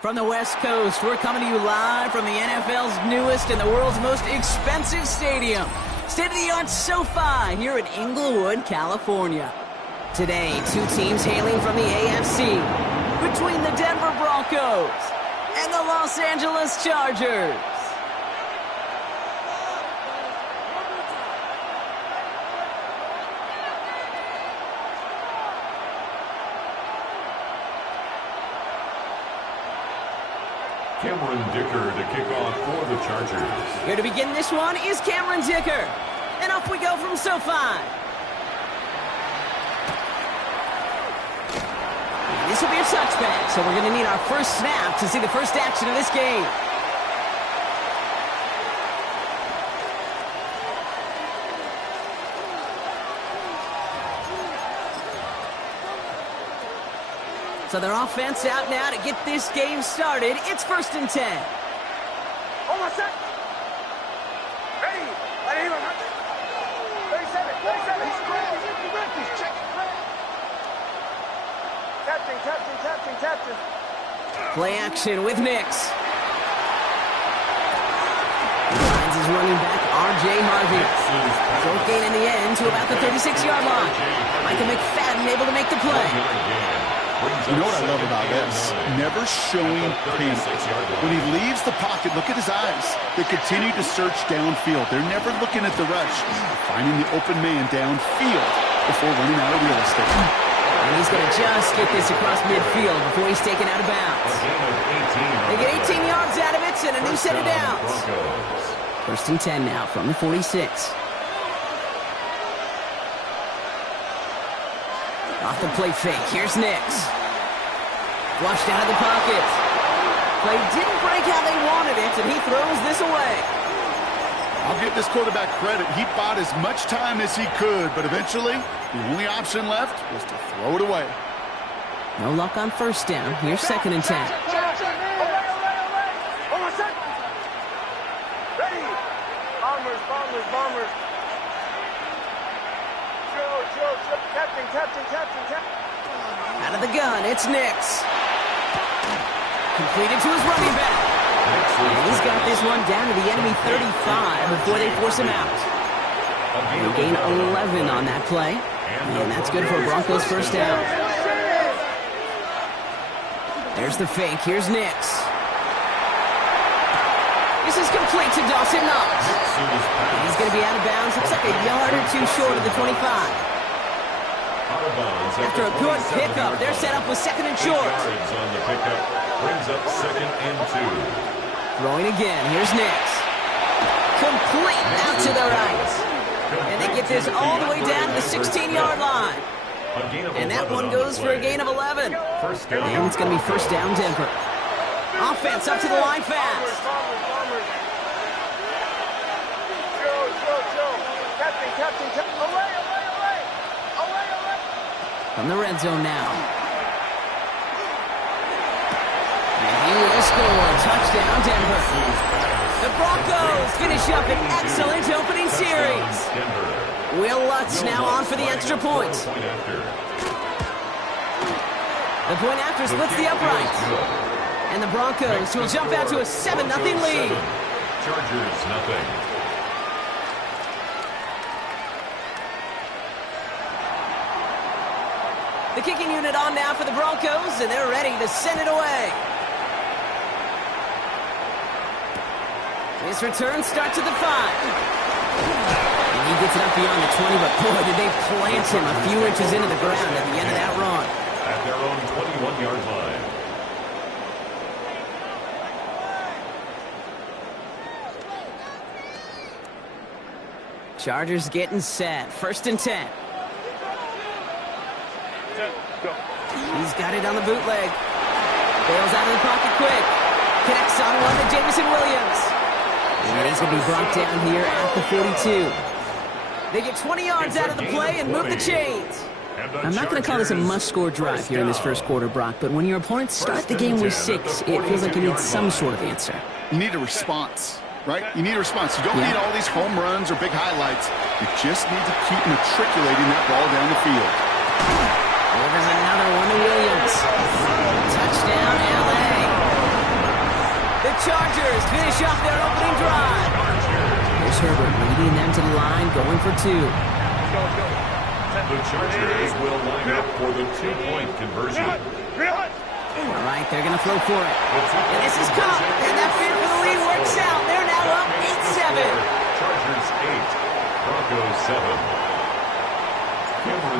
From the West Coast, we're coming to you live from the NFL's newest and the world's most expensive stadium, state-of-the-art SoFi here in Inglewood, California. Today, two teams hailing from the AFC, between the Denver Broncos and the Los Angeles Chargers. Cameron Dicker to kick off for the Chargers. Here to begin this one is Cameron Dicker. And off we go from SoFi. This will be a touchback, so we're going to need our first snap to see the first action of this game. So their offense out now to get this game started. It's 1st and 10. Hold on a sec. Ready. 37. Captain. Play action with Nix. Finds his running back, R.J. Harvey. Short gain in the end to about the 36-yard line. Michael McFadden able to make the play. You know what I love about this? Never showing panic. When he leaves the pocket, look at his eyes. They continue to search downfield. They're never looking at the rush. Finding the open man downfield before running out of real estate. And he's going to just get this across midfield before he's taken out of bounds. They get 18 yards out of it and a new set of downs. 1st and 10 now from the 46. Off the play fake, here's Nix. Flushed out of the pocket. Play didn't break how they wanted it, and he throws this away. I'll give this quarterback credit. He bought as much time as he could, but eventually, the only option left was to throw it away. No luck on 1st down. Here's 2nd and 10. Hold on a sec. Ready. Bombers. Captain. Out of the gun, it's Nix. Completed to his running back. And he's got this one down to the enemy 35 before they force him out. They gain 11 on that play. And that's good for Broncos 1st down. There's the fake. Here's Nix. This is complete to Dawson Knox. He's going to be out of bounds. Looks like a yard or two short of the 25. After a good pickup, they're set up with 2nd and short. On the pickup brings up 2nd and 2. Throwing again. Here's Nix. Complete out to the right. And they get this all the way down to the 16-yard line. And that one goes for a gain of 11. And it's going to be 1st down Denver. Offense up to the line fast. Captain. Away. From the red zone now. And he will score. Touchdown, Denver. The Broncos finish up an excellent opening series. Will Lutz now on for the extra point. The point after splits the upright. And the Broncos will jump out to a 7-0 lead. Chargers nothing. The kicking unit on now for the Broncos, and they're ready to send it away. This return starts at the 5. And he gets it up beyond the 20, but boy, did they plant him a few inches into the ground at the end of that run. At their own 21-yard line. Chargers getting set. 1st and 10. He's got it on the bootleg. Bails out of the pocket quick. Connects on one to Jameson Williams. And he's going to be brought down here at the 42. They get 20 yards out of the play and move the chains. I'm not going to call this a must-score drive here in this first quarter, Brock, but when your opponents start the game with 6, it feels like you need some sort of answer. You need a response, right? You need a response. You don't need all these home runs or big highlights. You just need to keep matriculating that ball down the field. There's another one to Williams. Touchdown, L.A. The Chargers finish off their opening drive. Here's Herbert leading them to the line, going for 2. The Chargers will line up for the 2-point conversion. All right, they're going to throw for it. And this is caught. And that fit for the lead works out. They're now up 8-7. Chargers 8, Broncos 7.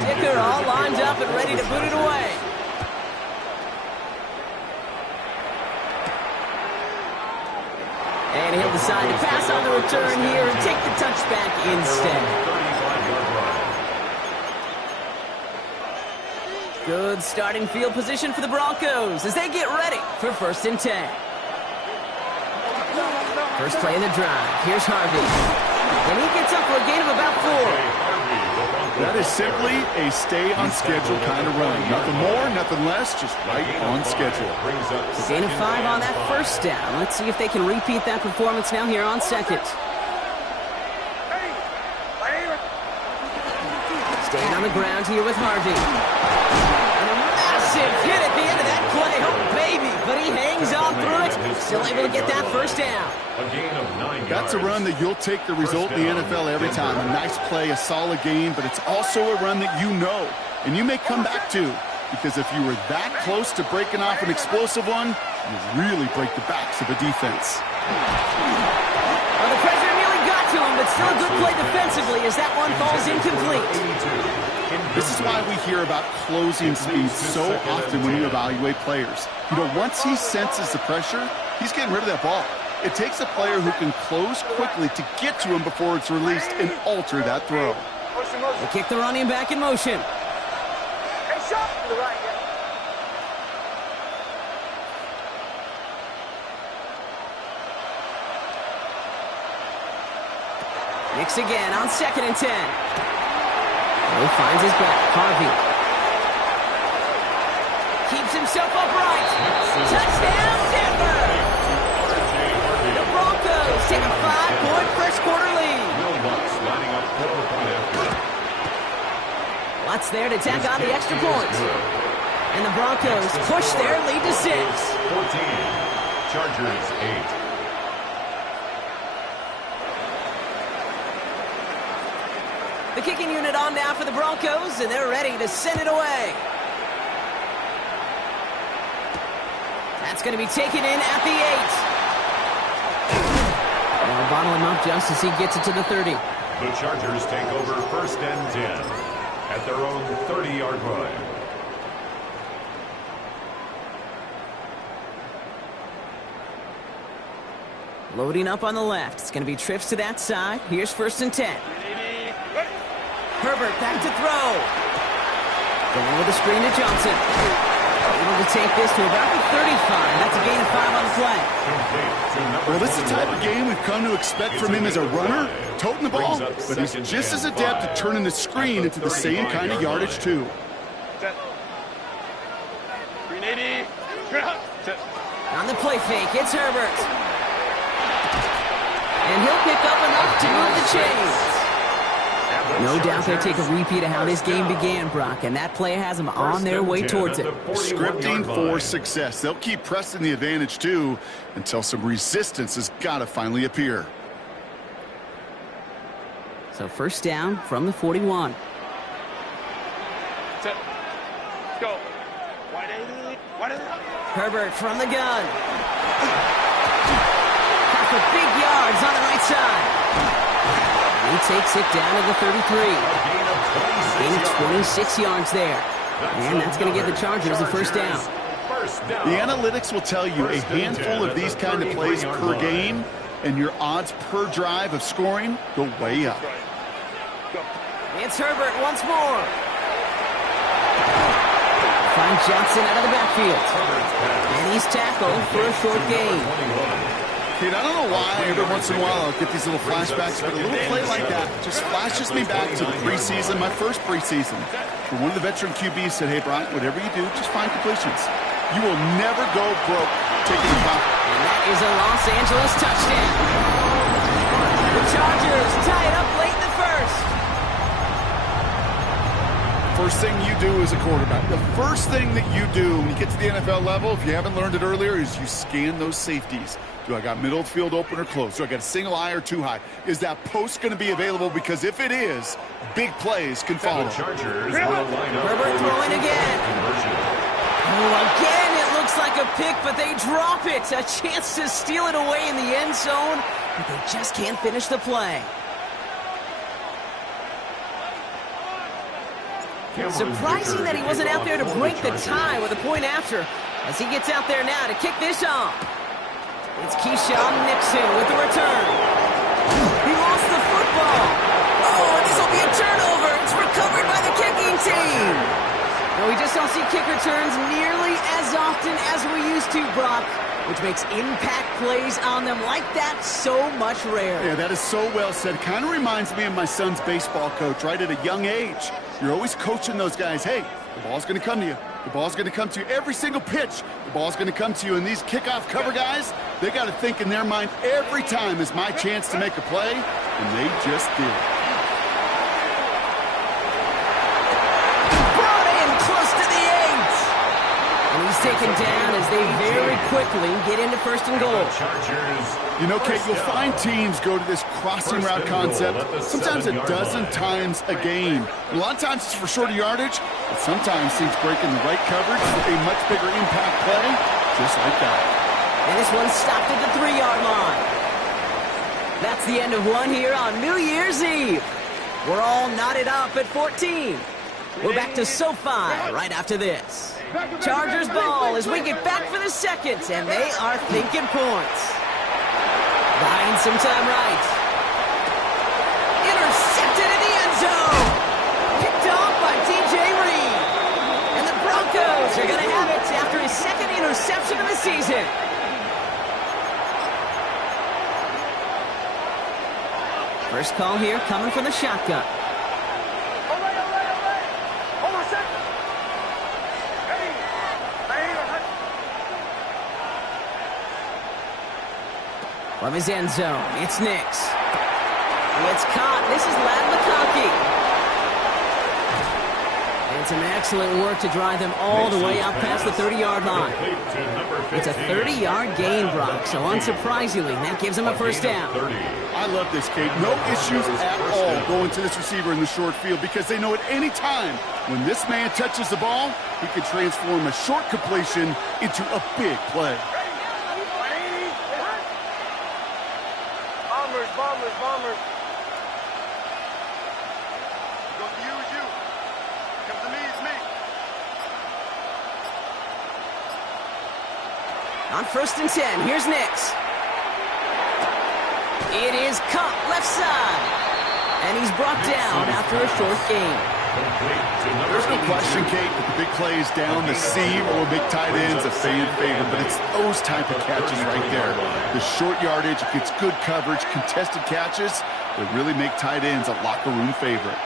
Dicker all lined up and ready to boot it away. And he'll decide to pass on the return here and take the touchback instead. Good starting field position for the Broncos as they get ready for 1st and 10. First play of the drive. Here's Harvey. And he gets up for a gain of about 4. That is simply a stay-on-schedule kind of run. Nothing more, nothing less, just right on schedule. A gain of 5 on that first down. Let's see if they can repeat that performance now here on 2nd. Staying on the ground here with Harvey. And a massive hit at the end of that play. Oh, baby. But he hangs on through it. Still able to get that first down. A gain of 9 yards. That's a run that you'll take the result in the NFL every time. A nice play, a solid game, but it's also a run that you know and you may come back to, because if you were that close to breaking off an explosive one, you really break the backs of a defense. Well, the pressure nearly got to him, but still a good play defensively as that one falls incomplete. This is why we hear about closing speed so often when you evaluate players. You know, once he senses the pressure, he's getting rid of that ball. It takes a player who can close quickly to get to him before it's released and alter that throw. They kick the running back in motion. Hey, shot to the right. Kicks again on 2nd and 10. He finds his back. Harvey. Keeps himself upright. Touchdown, Denver! The Broncos take a 5-point first quarter lead. Lutz there to tack on the extra point. And the Broncos push their lead to 6. 14. Chargers 8. The kicking unit on now for the Broncos, and they're ready to send it away. That's going to be taken in at the 8. They'll bottle him up just as he gets it to the 30. The Chargers take over 1st and 10 at their own 30-yard line. Loading up on the left. It's going to be trips to that side. Here's 1st and 10. Herbert back to throw. Going with a screen to Johnson. Able to take this to about the 35. That's a gain of 5 on the play. Well, this is the type of game we've come to expect from him as a runner, toting the ball, but he's just as adept at turning the screen into the same kind of yardage, too. On the play fake, it's Herbert. And he'll pick up enough to move the chains. No doubt they'll take a repeat of how this game began, Brock, and that play has them on their way towards it. Scripting for success. They'll keep pressing the advantage, too, until some resistance has got to finally appear. So 1st down from the 41. Set. Go. Herbert from the gun. for big yards on the right side. He takes it down to the 33. Gain of 26 yards there. And that's going to give the Chargers the first down. The analytics will tell you a handful of these kind of plays per game, and your odds per drive of scoring go way up. It's Herbert once more. Finds Johnson out of the backfield. And he's tackled for a short gain. Kid, I don't know why every once in a while I'll get these little flashbacks, but a little play like that just flashes me back to the preseason, my first preseason. When one of the veteran QBs said, hey, Brian, whatever you do, just find completions. You will never go broke taking a pop. And that is a Los Angeles touchdown. The Chargers tie it up late in the first. First thing you do as a quarterback, the first thing that you do when you get to the NFL level, if you haven't learned it earlier, is you scan those safeties. Do I got middle of the field open or close? Do I got a single high or two high? Is that post going to be available? Because if it is, big plays can follow. Chargers Herbert throwing again. Oh, again, it looks like a pick, but they drop it. A chance to steal it away in the end zone, but they just can't finish the play. Surprising that he wasn't out there to break the tie with a point after, as he gets out there now to kick this off. It's Keyshawn Nixon with the return. He lost the football. Oh, this will be a turnover. It's recovered by the kicking team. No, we just don't see kick returns nearly as often as we used to, Brock, which makes impact plays on them like that so much rarer. Yeah, that is so well said. Kind of reminds me of my son's baseball coach, right, at a young age. You're always coaching those guys, hey, the ball's going to come to you. The ball's going to come to you every single pitch. The ball's going to come to you. And these kickoff cover guys, they got to think in their mind every time is my chance to make a play, and they just did. Brought in close to the 8. And he's taken down as they very quickly get into first and goal. You know, Kate, you'll find teams go to this crossing route concept sometimes a dozen times a game. A lot of times it's for shorter yardage, but sometimes teams break in the right coverage for a much bigger impact play, just like that. And this one stopped at the 3-yard line. That's the end of one here on New Year's Eve. We're all knotted up at 14. We're back to SoFi right after this. Chargers ball as we get back for the second, and they are thinking points. Buying some time right. Intercepted in the end zone. Picked off by DJ Reed. And the Broncos are going to have it after his second interception of the season. First call here coming from the shotgun. From his end zone, it's Nix. It's caught. This is Ladd McConkey. And some excellent work to drive them all the way out past the 30-yard line. It's a 30-yard gain, Brock, so unsurprisingly, that gives them a first down. I love this, Kate. No issues at all going to this receiver in the short field because they know at any time when this man touches the ball, he can transform a short completion into a big play. Bombers. Don't use you. Come to me, it's me. On 1st and 10, here's Nix. It is caught left side. And he's brought down after a short gain. There's no question, Kate, that the big plays down the seam or big tight ends a fan favorite, but it's those type of catches right there. The short yardage, it gets good coverage, contested catches that really make tight ends a locker room favorite.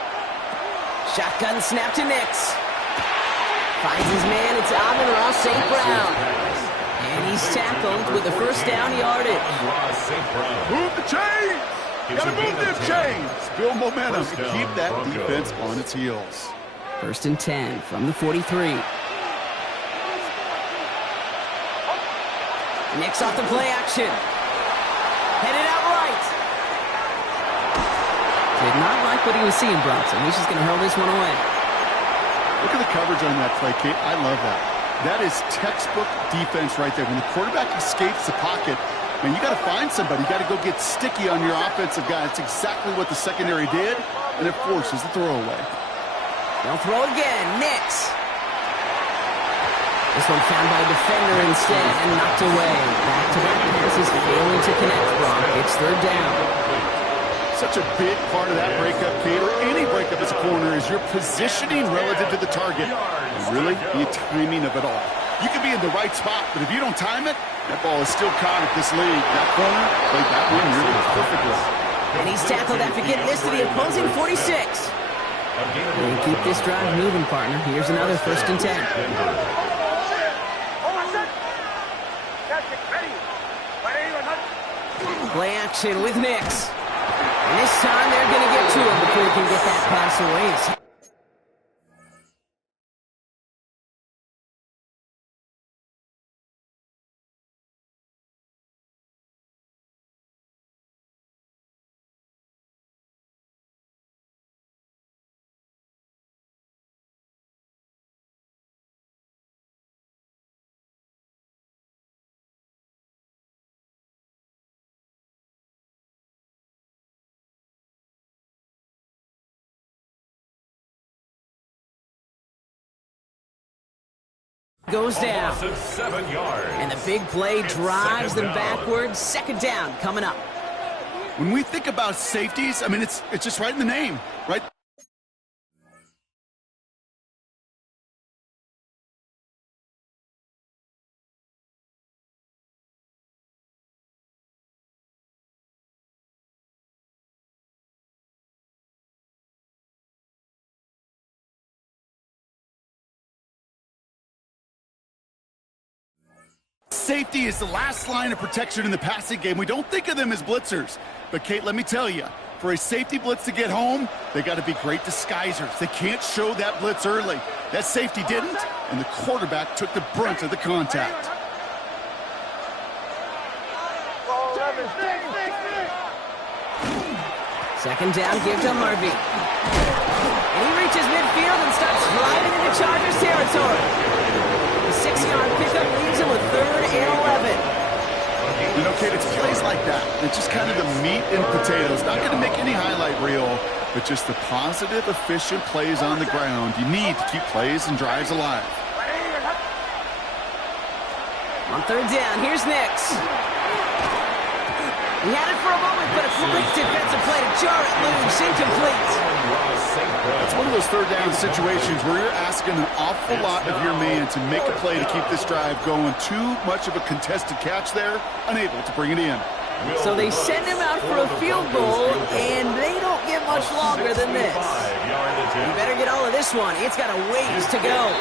Shotgun snap to Nix. Finds his man, it's Amon-Ra St. Brown. And he's tackled with the first down yardage. Move the chains! Gotta move them chains! Build momentum and keep that defense on its heels. 1st and 10 from the 43. Nix off the play action. Headed out right. Did not like what he was seeing, Bronson. He's just going to hurl this one away. Look at the coverage on that play, Kate. I love that. That is textbook defense right there. When the quarterback escapes the pocket, Man, you got to find somebody. You got to go get sticky on your offensive guy. It's exactly what the secondary did, and it forces the throwaway. They'll throw again. Nix. This one found by a defender instead and knocked away. Back-to-back passes failing to connect, Brock. It's third down. Such a big part of that breakup, Kate, or any breakup as a corner, is your positioning relative to the target. And really, the timing of it all. You can be in the right spot, but if you don't time it, that ball is still caught at this league. That corner played that one really perfectly. And he's tackled after getting this to the opposing 46. And keep this drive moving, partner. Here's another 1st and 10. Play action with Nix. And this time they're going to get to him before he can get that pass away. Goes down. 7 yards. And the big play drives them backwards. 2nd down coming up. When we think about safeties, I mean, it's just right in the name, right? Safety is the last line of protection in the passing game. We don't think of them as blitzers. But, Kate, let me tell you, for a safety blitz to get home, they got to be great disguisers. They can't show that blitz early. That safety didn't, and the quarterback took the brunt of the contact. Second down, give to Harvey. And he reaches midfield and starts driving into Chargers territory. The 6-yard pickup leaves him with 3rd and 11. You know, Kate, it's plays like that. It's just kind of the meat and potatoes. Not going to make any highlight reel, but just the positive, efficient plays on the ground. You need to keep plays and drives alive. On 3rd down, here's Nix. He had it for a moment, but a quick defensive play to jar it loose, incomplete. It's one of those 3rd down situations where you're asking an awful lot of your man to make a play to keep this drive going. Too much of a contested catch there, unable to bring it in. So they send him out for a field goal, and they don't get much longer than this. You better get all of this one. It's got a ways to go.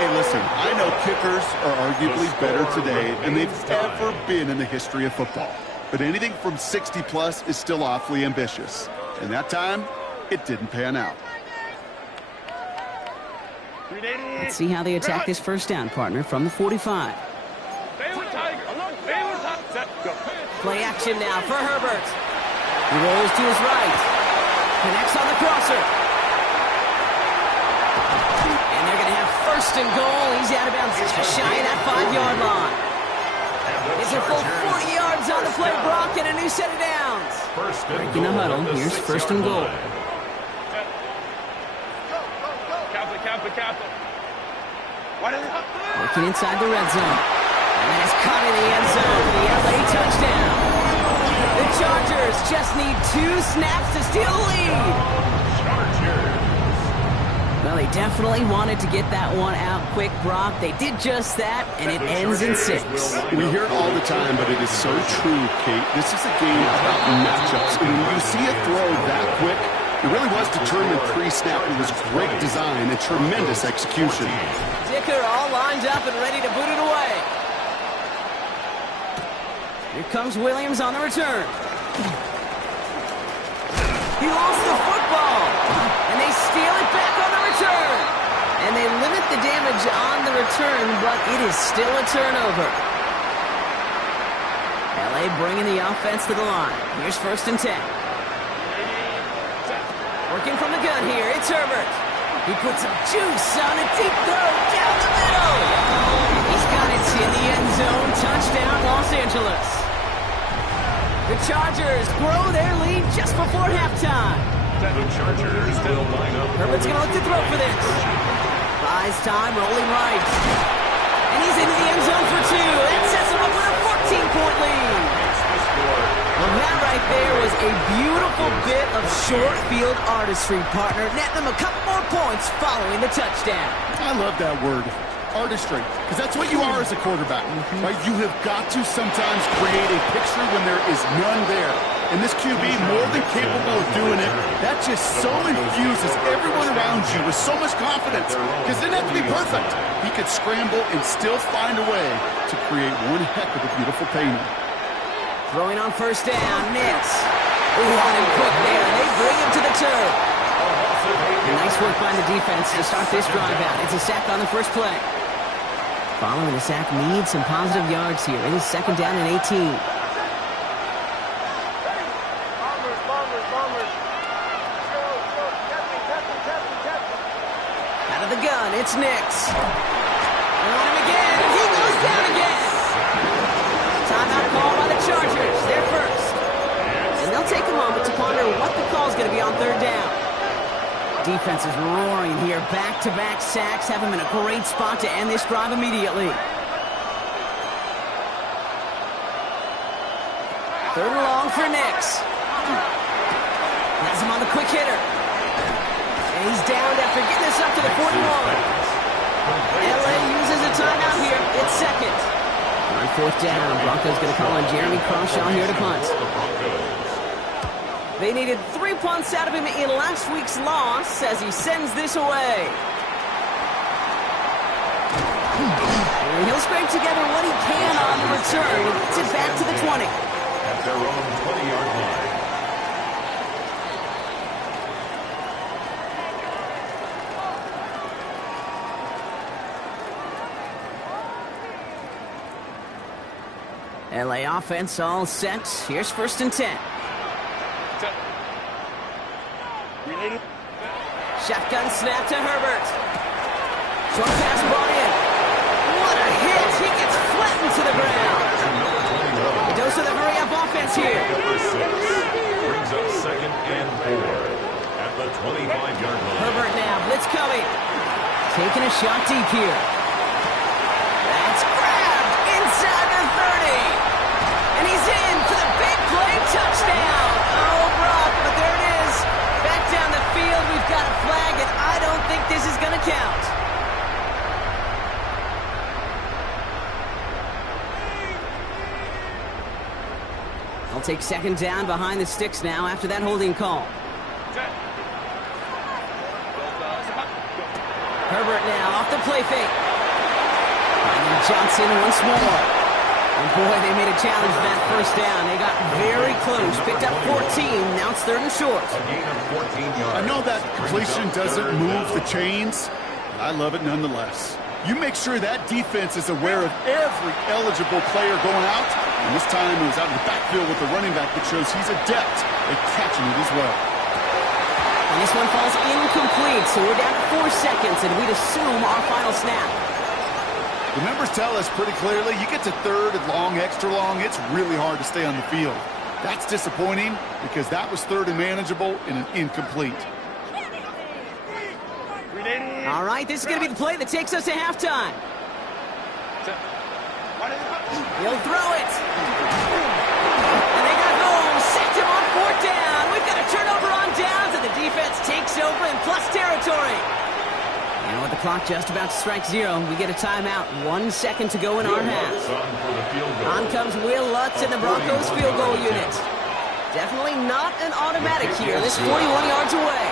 Hey, listen, I know kickers are arguably better today than they've ever been in the history of football. But anything from 60-plus is still awfully ambitious. And that time, it didn't pan out. Let's see how they attack this 1st down, partner, from the 45. Play action now for Herbert. He rolls to his right. Connects on the crosser. And they're going to have 1st and goal. He's out of bounds just shy of that 5-yard line. It's a full 40 yards on the play, Brock, and a new set of downs. Breaking the huddle. Here's 1st and goal. Working inside the red zone. And that is caught in the end zone for the LA touchdown. The Chargers just need 2 snaps to steal the lead. Well, they definitely wanted to get that one out quick, Brock. They did just that, and it ends in 6. We hear it all the time, but it is so true, Kate. This is a game about matchups. And when you see a throw that quick, it really was determined pre-snap. It was great design and tremendous execution. Dicker all lined up and ready to boot it away. Here comes Williams on the return. He lost the football, and they steal it back on the return. And they limit the damage on the return, but it is still a turnover. LA bringing the offense to the line. Here's 1st and 10. Working from the gun here, it's Herbert. He puts some juice on a deep throw down the middle. He's got it in the end zone. Touchdown, Los Angeles. The Chargers grow their lead just before halftime. The Chargers will line up. Herbert's going to look to throw for this. Buys time, rolling right. And he's into the end zone for 2. That sets him up with a 14-point lead. Well, that right there was a beautiful bit of short field artistry, partner. Netting them a couple more points following the touchdown. I love that word, artistry, because that's what you are as a quarterback, right? You have got to sometimes create a picture when there is none there. And this QB, more than capable of doing it, that just so infuses everyone around you with so much confidence, because it didn't have to be perfect. He could scramble and still find a way to create one heck of a beautiful painting. Throwing on first down, Nix. On him quick there. They bring him to the turf. Nice work by the defense to start this drive out. It's a sack on the first play. Following the sack needs some positive yards here. It is second down and 18. Out of the gun, it's Nix. And on him again, and he goes down again. Timeout call by the Chargers. They're first. And they'll take a moment to ponder what the call is going to be on third down. Defense is roaring here. Back-to-back sacks have him in a great spot to end this drive immediately. Third and long for Nix. Has him on the quick hitter. And he's downed after getting this up to the 41. LA uses a timeout here. It's second. On fourth down, Broncos going to call on Jeremy Crawshaw here to punt. They needed 3 punts out of him in last week's loss as he sends this away. And he'll scrape together what he can on the return and gets it back to the 20. At their own 20-yard line. LA offense all set. Here's first and 10. Shotgun snap to Herbert. Short pass brought in. What a hit! He gets flattened to the ground. A dose of the hurry-up offense here. Number 6 brings up second and 4 at the 25-yard line. Herbert now, blitz coming. Taking a shot deep here. That's grabbed inside the 30. And he's in for the big play touchdown. Oh, Brock, but there it is. Back down the field, we've got a flag, and I don't think this is going to count. I'll take second down behind the sticks now after that holding call. Herbert now off the play fake. And Johnson once more. And boy, they made a challenge for that first down. They got very close. Picked up 14. Now it's third and short. A gain of 14 yards. I know that completion doesn't move the chains. I love it nonetheless. You make sure that defense is aware of every eligible player going out. And this time it was out of the backfield with the running back that shows he's adept at catching it as well. And this one falls incomplete, so we're down to 4 seconds, and we'd assume our final snap. The numbers tell us pretty clearly, you get to third and long, extra long, it's really hard to stay on the field. That's disappointing because that was third and manageable and an incomplete. All right, this is going to be the play that takes us to halftime. He'll throw it. And they got home, sacked him on fourth down. We've got a turnover on downs, and the defense takes over in plus territory. And with the clock just about to strike 0, we get a timeout. 1 second to go in our half. On comes Will Lutz in the Broncos field goal unit. Definitely not an automatic here. This 41 yards away.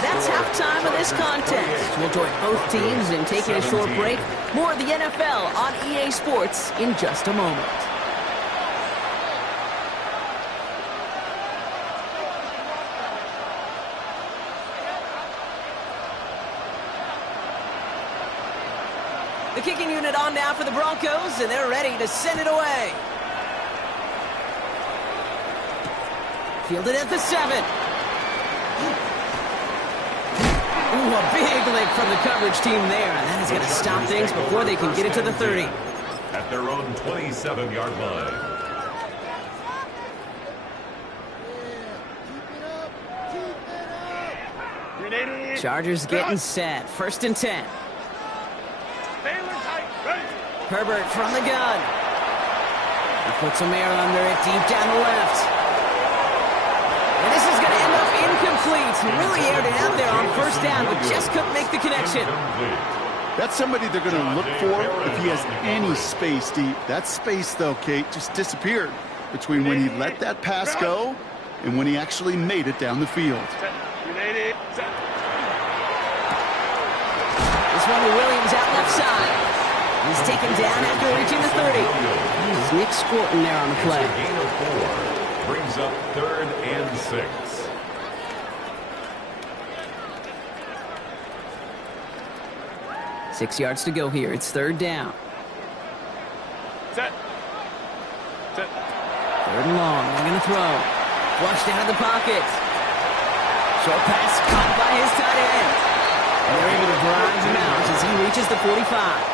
That's halftime of this contest. We'll join both teams in taking a short break. More of the NFL on EA Sports in just a moment. The kicking unit on now for the Broncos, and they're ready to send it away. Fielded at the 7. Ooh, a big lick from the coverage team there, and that is going to stop things before they can get it to the 30. at their own 27-yard line. Chargers getting set. 1st and 10. Herbert from the gun. He puts some air under it deep down the left. And this is going to end up incomplete. He really aired it out there on 1st down, but just couldn't make the connection. That's somebody they're going to look for if he has any space deep. That space, though, Kate, just disappeared between when he let that pass go and when he actually made it down the field. This one to Williams out left side. He's taken down after reaching the 30. He's Nick squirting there on the play. Gain of 4 brings up 3rd and 6. Six yards to go here. It's 3rd down. Set. 3rd and long. They're going to throw. Flushed out of the pocket. Short pass caught by his tight end. And they're able to drive him out as he reaches the 45.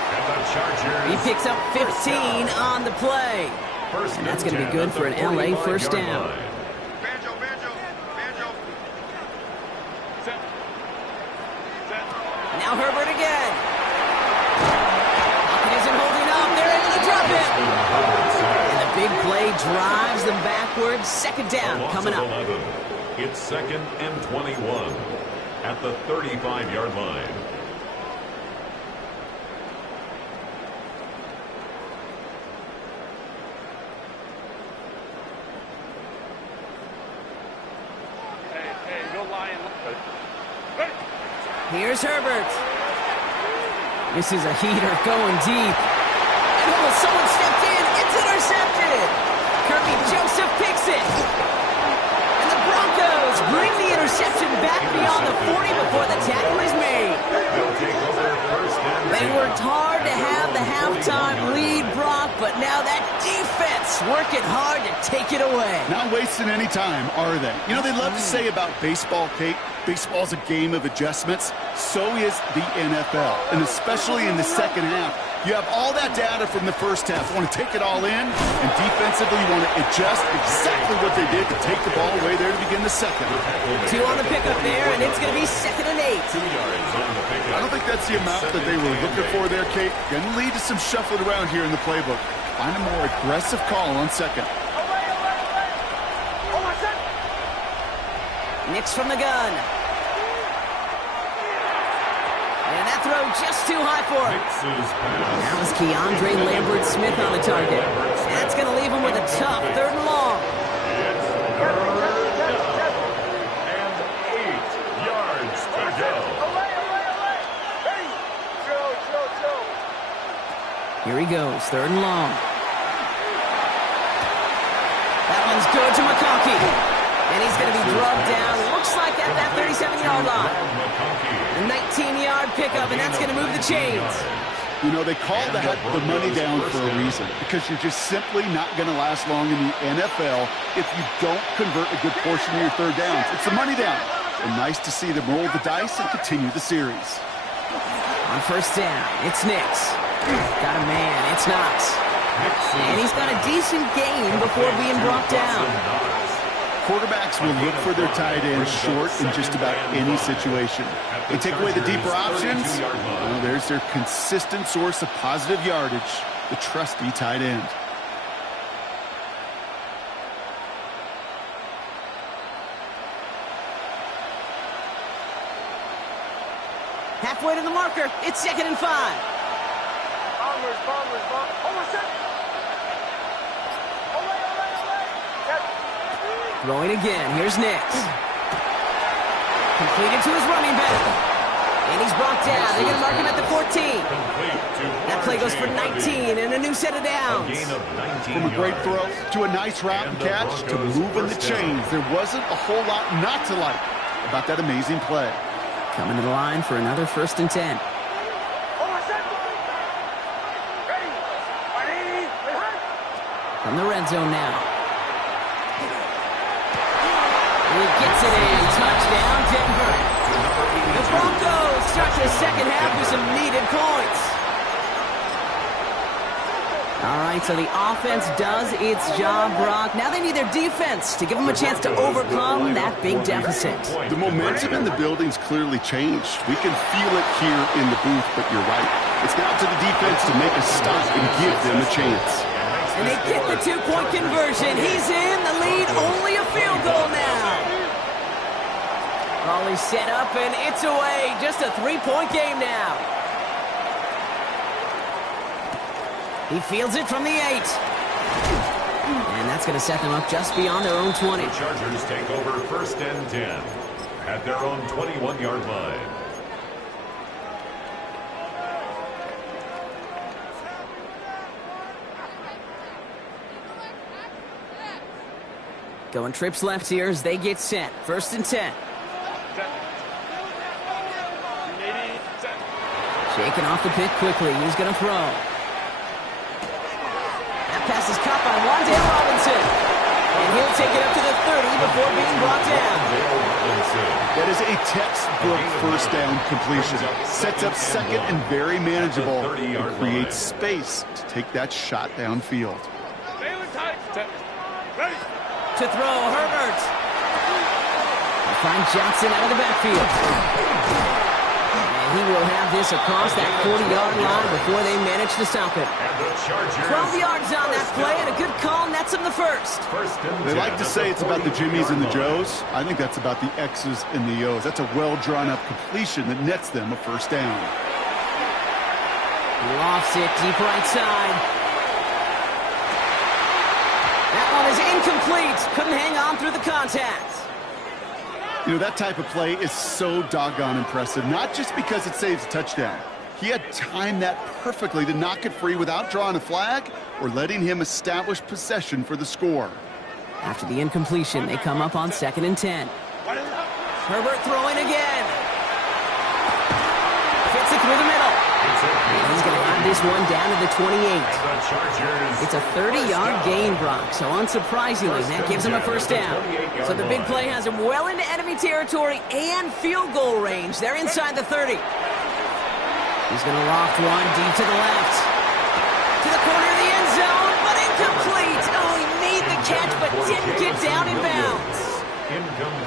He picks up 15 on the play. And that's going to be good for an LA 1st down. Banjo. Set. Now Herbert again. Pocket isn't holding up. They're able to drop it. And the big play drives them backwards. 2nd down coming up. It's 2nd and 21 at the 35-yard line. Here's Herbert. This is a heater going deep. And someone stepped in. It's intercepted. Kirby Joseph picks it. And the Broncos bring the interception back beyond the 40 before the tackle is made. They worked hard to have the halftime lead, Brock, but now that defense working hard to take it away. Not wasting any time, are they? You know, they love to say about baseball, Kate, baseball's a game of adjustments. So is the NFL, and especially in the 2nd half. You have all that data from the 1st half. You want to take it all in, and defensively you want to adjust exactly what they did to take the ball away there to begin the 2nd. 2 on the pickup there, and it's going to be 2nd and 8. I don't think that's the amount that they were looking for there, Kate. Going to lead to some shuffling around here in the playbook. Find a more aggressive call on 2nd. Nix from the gun. And that throw just too high for him. That was Keandre Lambert-Smith on the target. That's going to leave him with a tough 3rd and long. And 8 yards to go. Here he goes, 3rd and long. That one's good to McConkey. And he's going to be drugged down, looks like at that 37-yard line. A 19-yard pickup, and that's going to move the chains. You know, they call that the money down for a reason, because you're just simply not going to last long in the NFL if you don't convert a good portion of your 3rd downs. It's the money down. And nice to see them roll the dice and continue the series. On 1st down, it's Nix. Got a man, it's Knox. And he's got a decent gain before being brought down. Quarterbacks will look for their tight ends short in just about any situation. They take away the deeper options. Well, there's their consistent source of positive yardage, the trusty tight end. Halfway to the marker. It's 2nd and 5. Throwing again. Here's Nix. Completed to his running back. And he's brought down. They're going to mark him at the 14. That play goes for 19 and a new set of downs. From a great throw to a nice route and catch to moving the chains. There wasn't a whole lot not to like about that amazing play. Coming to the line for another 1st and 10. From the red zone now. He gets it in. Touchdown, Denver. The Broncos start the 2nd half with some needed points. All right, so the offense does its job, Brock. Now they need their defense to give them a chance to overcome that big deficit. The momentum in the building's clearly changed. We can feel it here in the booth, but you're right. It's now to the defense to make a stop and give them a chance. And they get the two-point conversion. He's in the lead, only a field goal now. All is set up, and it's away. Just a three-point game now. He fields it from the 8. And that's going to set them up just beyond their own 20. The Chargers take over 1st and 10 at their own 21-yard line. Going trips left here as they get set. 1st and 10. Shaking off the pick quickly. He's going to throw. That pass is caught by Wandale Robinson. And he'll take it up to the 30 before being brought down. That is a textbook 1st down completion. Sets up 2nd and very manageable. And creates space to take that shot downfield. To throw, Herbert. They find Johnson out of the backfield. And he will have this across that 40-yard line before they manage to stop it. 12 yards on that play, and a good call nets him the first. They like to say it's about the Jimmies and the Joes. I think that's about the X's and the O's. That's a well-drawn-up completion that nets them a 1st down. Lofts it deep right side. That one is incomplete. Couldn't hang on through the contact. You know, that type of play is so doggone impressive, not just because it saves a touchdown. He had timed that perfectly to knock it free without drawing a flag or letting him establish possession for the score. After the incompletion, they come up on 2nd and 10. Herbert throwing again. Fits it through the middle. And he's going to have this one down to the 28. It's a 30-yard gain, Brock, so unsurprisingly, that gives him a 1st down. So the big play has him well into enemy territory and field goal range. They're inside the 30. He's going to loft one deep to the left. To the corner of the end zone, but incomplete. Oh, he made the catch, but didn't get down in bounds.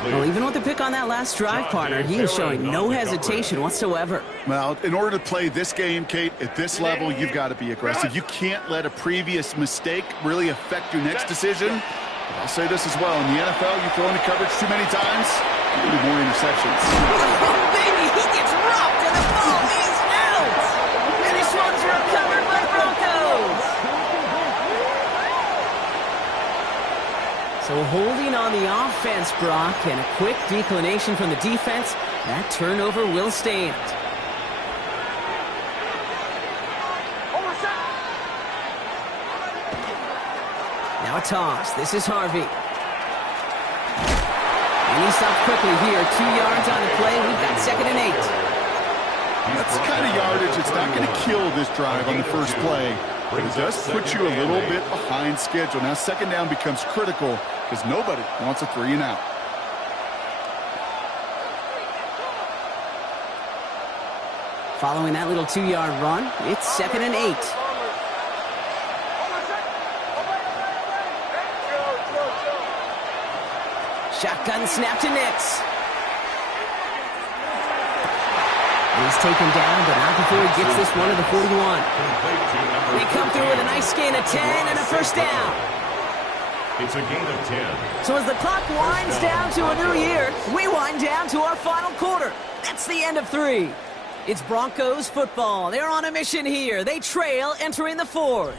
Well, even with the pick on that last drive, partner, he is showing no hesitation whatsoever. Well, in order to play this game, Kate, at this level, you've got to be aggressive. You can't let a previous mistake really affect your next decision. But I'll say this as well. In the NFL, you throw into coverage too many times, you're going to be more interceptions. Oh, baby, he gets rocked, and the ball is out. And this one's recovered by the Broncos. So holding on the offense, Brock, and a quick declination from the defense, that turnover will stand. Now a toss. This is Harvey. And he stopped quickly here. 2 yards on the play. We've got 2nd and 8. That's the kind of yardage it's not going to kill this drive on the first play. But it does put you a little bit behind schedule. Now 2nd down becomes critical because nobody wants a 3 and out. Following that little 2-yard run, it's 2nd and 8. Shotgun snap to Nix. He's taken down, but not before he gets this one to the 41. They come through with a nice gain of 10 and a 1st down. It's a gain of 10. So as the clock winds down to a new year, we wind down to our final quarter. That's the end of 3. It's Broncos football. They're on a mission here. They trail entering the 4th.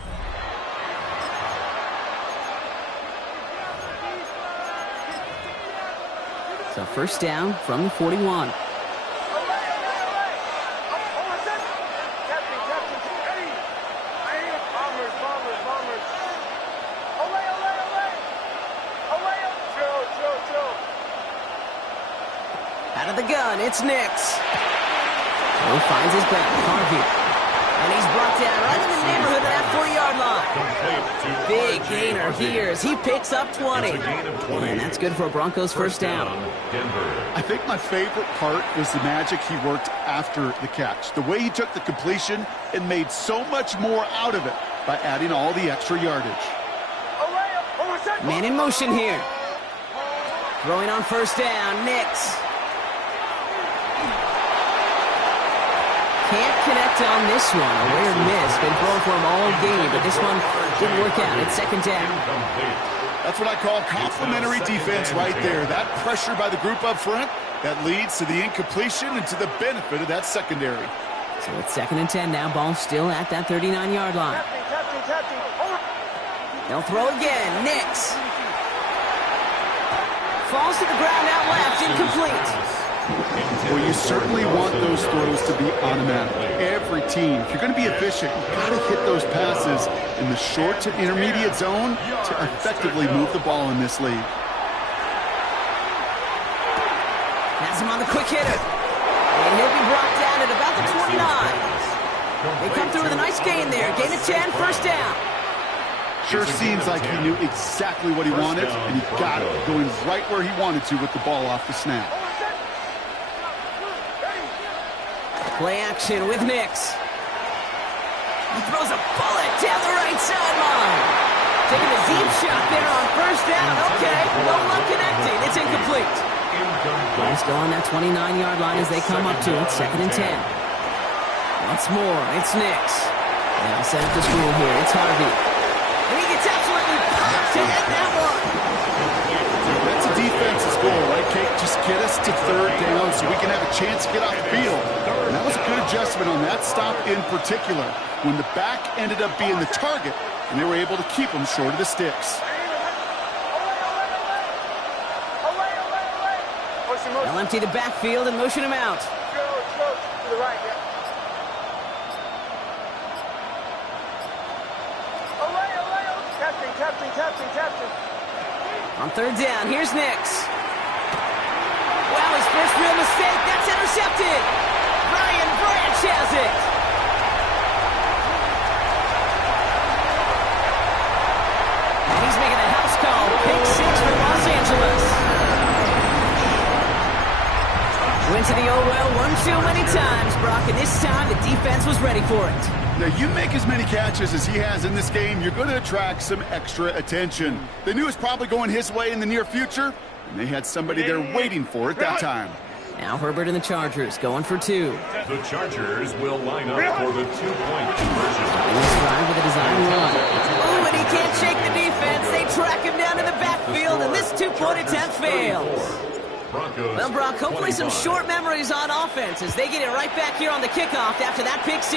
So 1st down from the 41. Out of the gun, it's Nix. He finds his back, Harvey. And he's brought down right in the neighborhood of that 40-yard line. Big gainer here as he picks up 20. And that's good for a Broncos 1st down. I think my favorite part was the magic he worked after the catch. The way he took the completion and made so much more out of it. by adding all the extra yardage. Man in motion here. Throwing on first down, Nix. Can't connect on this one. A rare miss. Been thrown for him all game, but this one didn't work out. It's second down. That's what I call complimentary defense right there. That pressure by the group up front, that leads to the incompletion and to the benefit of that secondary. So it's second and 10 now. Ball still at that 39-yard line. They'll throw again. Nix. Falls to the ground out left. Incomplete. Well, you certainly want those throws to be automatic. Every team, if you're going to be efficient, you've got to hit those passes in the short to intermediate zone to effectively move the ball in this league. Has him on the quick hitter. And he'll be brought down at about the 29. They come through with a nice gain there. Gain of 10, first down. Sure seems like he knew exactly what he wanted, and he got it, going right where he wanted to with the ball off the snap. Play action with Nix. He throws a bullet down the right sideline. Taking a deep shot there on first down. Okay, no luck connecting. It's incomplete. Let's go on that 29-yard line as they come up to it. Second and 10. Once more, it's Nix. They'll set up the screen here. It's Harvey. And he gets absolutely popped to hit that one. That's a defense's goal, right, Kate? Just get us to third down so we can have a chance to get off the field. And that was a good adjustment on that stop in particular, when the back ended up being the target, and they were able to keep him short of the sticks. They'll empty the backfield and motion him out. On third down, here's Nix. Wow, his first real mistake. That's intercepted. Brian Branch has it. And he's making a house call. Pick 6 for Los Angeles. Went to the oh-well one too many times, Brock, and this time the defense was ready for it. Now, you make as many catches as he has in this game, you're going to attract some extra attention. They knew it was probably going his way in the near future, and they had somebody there waiting for it that time. Now Herbert and the Chargers going for 2. The Chargers will line up for the 2-point conversion. He's trying with a design run. Oh, and he can't shake the defense. They track him down in the backfield, and this 2-point attempt fails. Well, Brock, hopefully some short memories on offense as they get it right back here on the kickoff after that pick 6.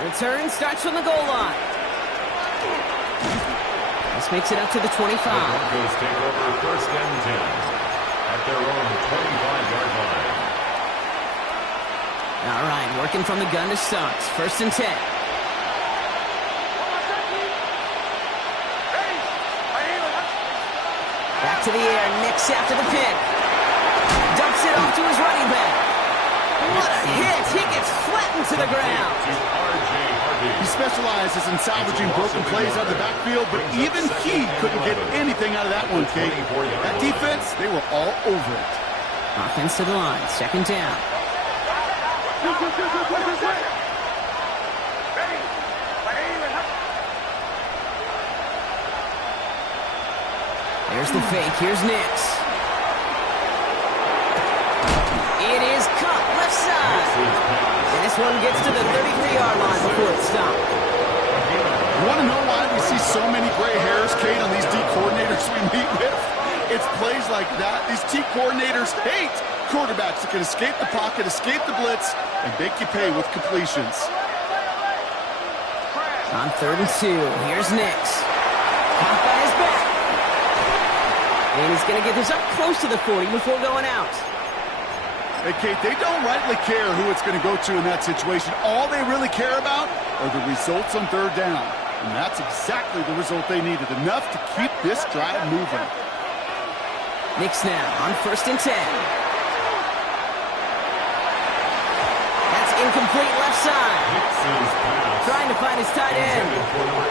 Return starts from the goal line. This makes it up to the 25. The Broncos take over first and 10 at their own 25-yard line. All right, working from the gun to start. First and 10. Back to the air, Nix after the pick. Dumps it off to his running back. What a hit! He gets flattened to the ground. He specializes in salvaging broken plays out of the backfield, but even he couldn't get anything out of that one, Kate. That defense, they were all over it. Offense to the line, second down. There's the fake. Here's Nix. It is caught left side. And this one gets to the 33-yard line before it's stopped. You want to know why we see so many gray hairs, Kate, on these D coordinators we meet with? It's plays like that. These D coordinators hate quarterbacks that can escape the pocket, escape the blitz, and make you pay with completions. On third and 2, here's Nix. Caught by his back. And he's going to get this up close to the 40 before going out. Hey, Kate, they don't rightly care who it's going to go to in that situation. All they really care about are the results on third down. And that's exactly the result they needed, enough to keep this drive moving. Nix now on first and 10. That's incomplete left side. Trying to find his tight end.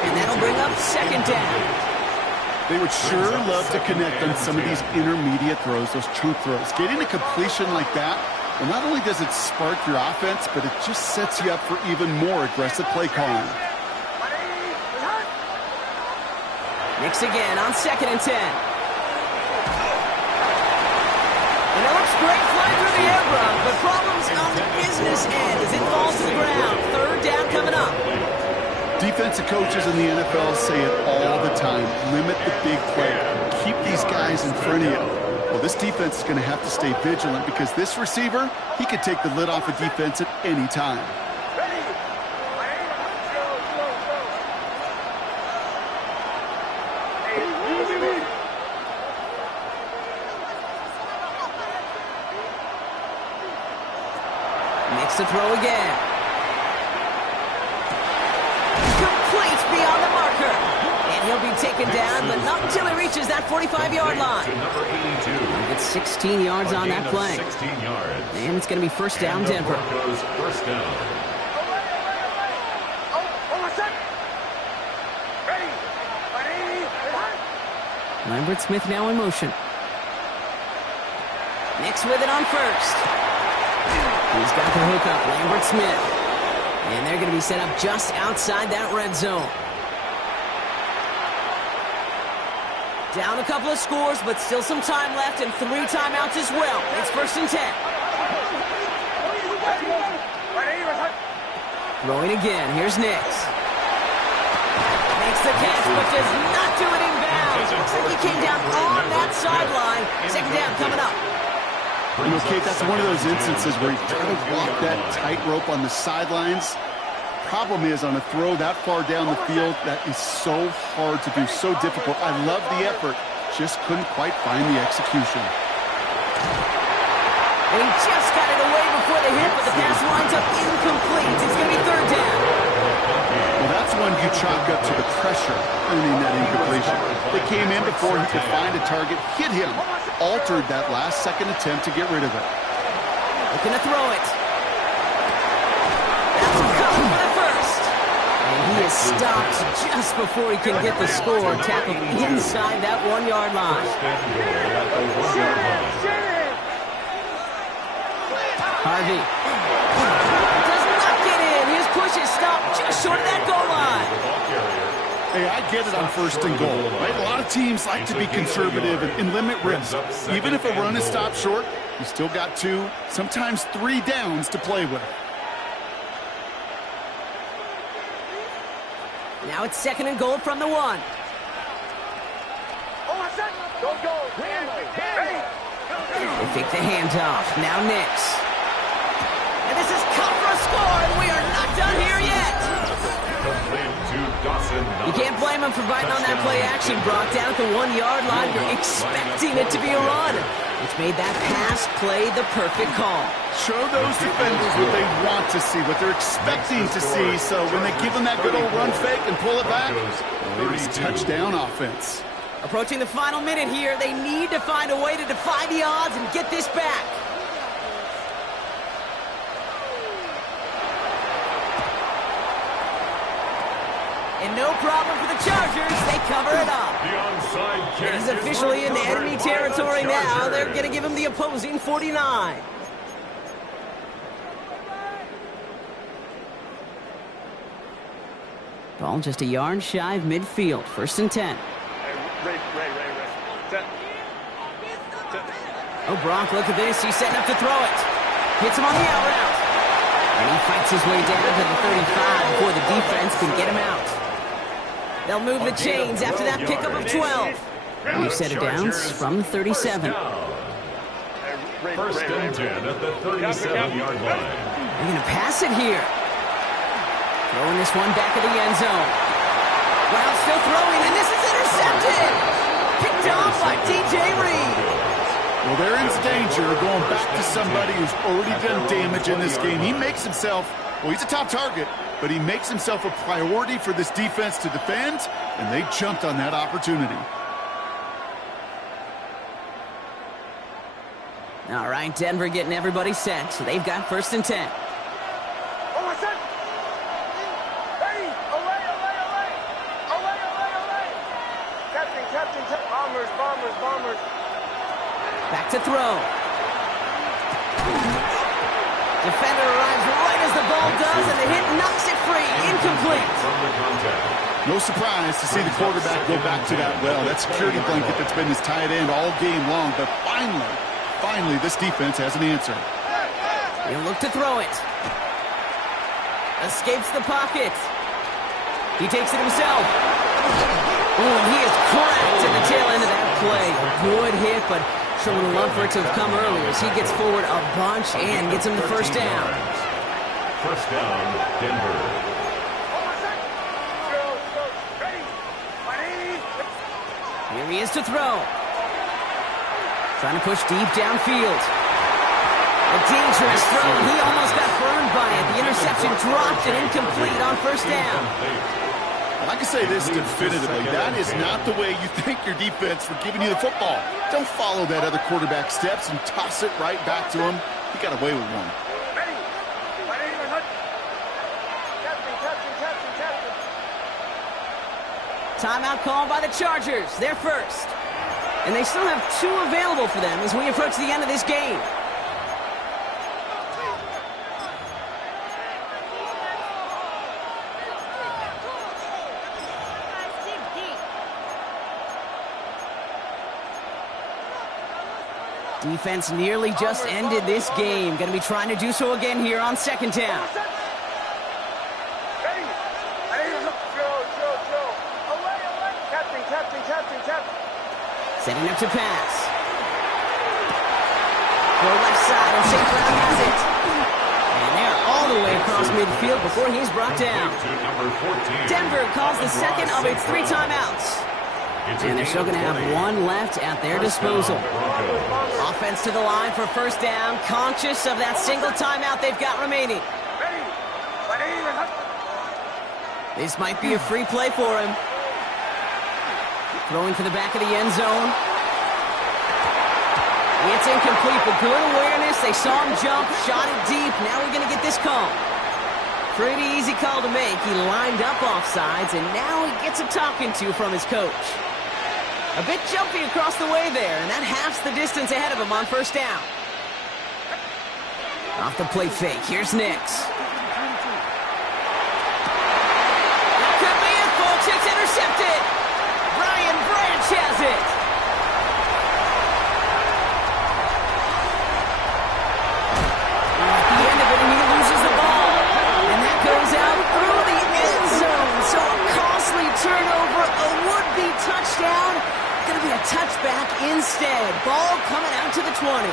And that'll bring up second down. They would sure love to connect on some of these intermediate throws, those chunk throws. Getting a completion like that, well, not only does it spark your offense, but it just sets you up for even more aggressive play calling. Nix again on 2nd and 10. And it looks great flying through the air, Brock, but problems on the business end as it falls to the ground. 3rd down coming up. Defensive coaches in the NFL say it all the time. Limit the big play. Keep these guys in front of you. Well, this defense is going to have to stay vigilant because this receiver, he could take the lid off a defense at any time. Next to throw again. Complete beyond the marker. And he'll be taken down, but not until he reaches that 45-yard line. Number 82. Gets 16 yards on that play. 16 yards. And it's going to be 1st down, Denver. Broncos 1st down. Lambert Smith now in motion. Nix with it on 1st. He's got the hook up, Lambert Smith. And they're going to be set up just outside that red zone. Down a couple of scores, but still some time left and 3 timeouts as well. It's 1st and 10. Throwing again. Here's Nix. Makes the catch, but does not do it in bounds. Looks like he came down on that sideline. 2nd down coming up. You know, Kate, that's one of those instances where you try to walk that tightrope on the sidelines. Problem is, on a throw that far down the field, that is so hard to do, so difficult. I love the effort, just couldn't quite find the execution. And he just got it away before the hit, but the pass winds up incomplete. It's going to be 3rd down. Well, that's one you chalk up to the pressure, earning that incompletion. They came in before he could find a target, hit him, altered that last-second attempt to get rid of it. Looking to throw it. That's a cover for the 1st. And he is stopped just before he can get the score, tackled inside that 1-yard line. Harvey does not get in. His push is stopped just short of that goal line. Hey, I get it on 1st and goal, right? A lot of teams like to be conservative and limit risk. Even if a run is stopped short, you still got 2, sometimes 3 downs to play with. Now it's 2nd and goal from the 1. They fake the handoff. Now Nix. And this is cut for a score, and we are not done here yet. You can't blame him for biting on that play action, Brock. Down at the 1-yard line, you're expecting it to be a run, which made that pass play the perfect call. Show those defenders what they want to see, what they're expecting to see, so when they give them that good old run fake and pull it back, it's touchdown offense. Approaching the final minute here, they need to find a way to defy the odds and get this back. And no problem for the Chargers. They cover it up. And he's officially in the enemy territory now. They're going to give him the opposing 49. Ball just a yard shy of midfield. 1st and 10. Oh, Brock, look at this. He's setting up to throw it. Hits him on the out route. And he fights his way down to the 35 before the defense can get him out. They'll move the chains after that pickup of 12. We've set it down from the 37. 1st and 10 at the 37-yard line. They're going to pass it here. Throwing this one back of the end zone. Brown still throwing, and this is intercepted. Picked off by DJ Reed. Well, they're in danger going back to somebody who's already done damage in this game. He makes himself, well, he's a top target, but he makes himself a priority for this defense to defend, and they jumped on that opportunity. All right, Denver getting everybody set, so they've got 1st and 10. Back to throw. Defender arrives right as the ball does, and the hit knocks it free. Incomplete. No surprise to see the quarterback go back to that well. That security blanket that's been his tight end all game long. But finally, this defense has an answer. He'll look to throw it. Escapes the pocket. He takes it himself. Oh, and he is cracked at the tail end of that play. A good hit, but sure would have loved for it to have come earlier as he gets forward a bunch and gets him the first down. First down, Denver. Here he is to throw. Trying to push deep downfield. A dangerous throw, and he almost got burned by it. The interception dropped and incomplete on first down. Well, I can say this definitively. That is not the way you thank your defense for giving you the football. Don't follow that other quarterback steps and toss it right back to him. He got away with one. Timeout called by the Chargers. They're first. And they still have 2 available for them as we approach the end of this game. Defense nearly just ended this game. Going to be trying to do so again here on second down. Setting up to pass. Go left side, and St. Brown has it. And they're all the way across midfield before he's brought down. Denver calls the second of its 3 timeouts. And they're still going to have 1 left at their disposal. Offense to the line for first down, conscious of that single timeout they've got remaining. This might be a free play for him. Throwing to the back of the end zone. It's incomplete, but good awareness. They saw him jump, shot it deep. Now we're going to get this call. Pretty easy call to make. He lined up offsides, and now he gets a talking to from his coach. A bit jumpy across the way there, and that halves the distance ahead of him on first down. Off the play fake, here's Nix. That could be it, folks. It's intercepted. Brian Branch has it. At the end of it, and he loses the ball. And that goes out through the end zone. So a costly turnover, a would-be touchdown. Going to be a touchback instead. Ball coming out to the 20.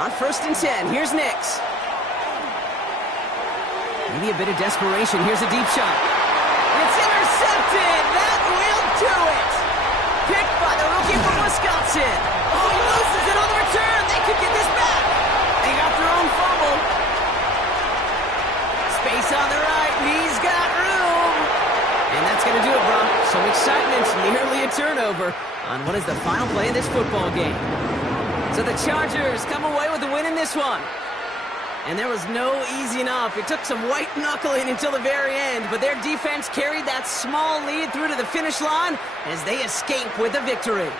On first and 10, here's Nix. Maybe a bit of desperation. Here's a deep shot. It's intercepted. That will do it. Picked by the rookie from Wisconsin. Oh, he loses it on the return. They could get this back. They got their own fumble. Space on the right. He's got room. And that's going to do it, bro. Some excitement, nearly a turnover on what is the final play of this football game. So the Chargers come away with the win in this one. And there was no easing up. It took some white knuckling until the very end, but their defense carried that small lead through to the finish line as they escape with a victory.